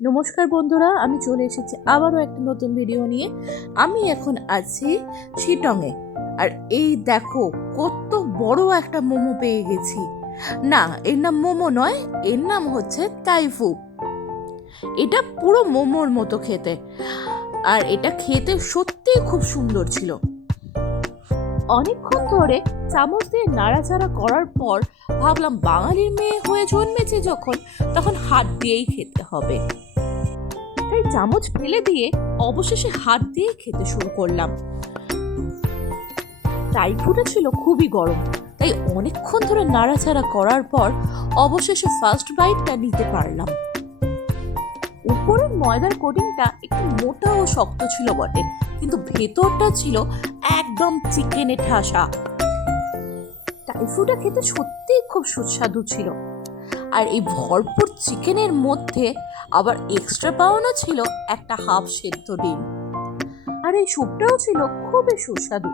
নমস্কার বন্ধুরা, আমি চলে এসেছি আবারও একটা নতুন ভিডিও নিয়ে। আমি এখন আছি শিটংয়ে। আর এই দেখো, কত বড় একটা মোমো পেয়ে গেছি। না, এর নাম মোমো নয়, এর নাম হচ্ছে তাইফু। এটা পুরো মোমোর মতো খেতে, আর এটা খেতে সত্যিই খুব সুন্দর ছিল। অনেকক্ষণ ধরে চামচ দিয়ে নাড়াচাড়া করার পর ভাবলাম, বাঙালির মেয়ে হয়ে জন্মেছে যখন, তখন হাত দিয়েই খেতে হবে। তাই চামচ ফেলে দিয়ে অবশেষে হাত দিয়ে খেতে শুরু করলাম। টাইফুটা ছিল খুবই গরম, তাই অনেকক্ষণ ধরে নাড়াচাড়া করার পর অবশেষে ফার্স্ট বাইটটা নিতে পারলাম। উপরের ময়দার কোটিংটা একটু মোটা ও শক্ত ছিল বটে, কিন্তু ভেতরটা ছিল একদম চিকেনে ঠাসা। টাইফুটা খেতে সত্যিই খুব সুস্বাদু ছিল। আর এই ভরপুর চিকেনের মধ্যে আবার এক্সট্রা পাওনা ছিল একটা হাফ সেদ্ধ ডিম। আর এই স্যুপটাও ছিল খুবই সুস্বাদু।